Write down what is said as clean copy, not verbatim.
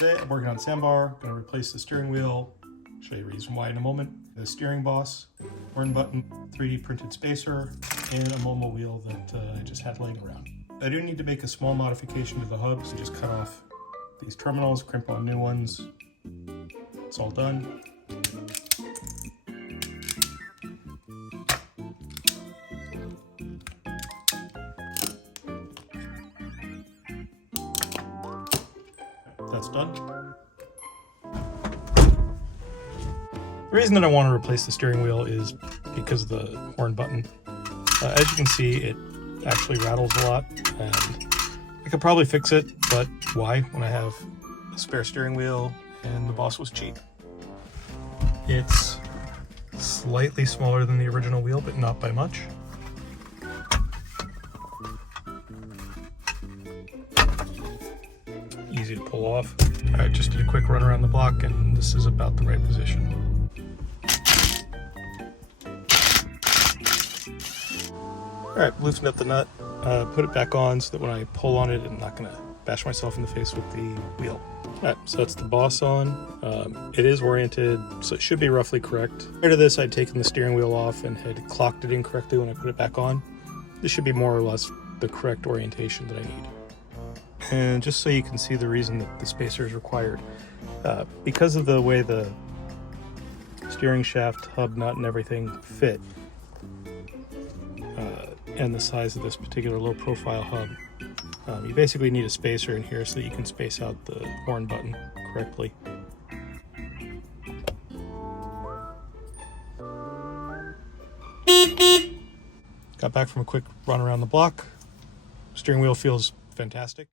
Today I'm working on Sambar, going to replace the steering wheel, show you the reason why in a moment, the steering boss, horn button, 3D printed spacer, and a Momo wheel that I just had laying around. I do need to make a small modification to the hubs, just cut off these terminals, crimp on new ones. It's all done. That's done. The reason that I want to replace the steering wheel is because of the horn button. As you can see, it actually rattles a lot, and I could probably fix it, but why when I have a spare steering wheel and the boss was cheap? It's slightly smaller than the original wheel, but not by much. Easy to pull off. I just did a quick run around the block, and this is about the right position. Alright, loosened up the nut, put it back on so that when I pull on it, I'm not going to bash myself in the face with the wheel. Alright, so that's the boss on. It is oriented, so it should be roughly correct. Prior to this, I'd taken the steering wheel off and had clocked it incorrectly when I put it back on. This should be more or less the correct orientation that I need. And just so you can see the reason that the spacer is required, because of the way the steering shaft, hub nut, and everything fit, and the size of this particular low profile hub, you basically need a spacer in here so that you can space out the horn button correctly. Got back from a quick run around the block. Steering wheel feels fantastic.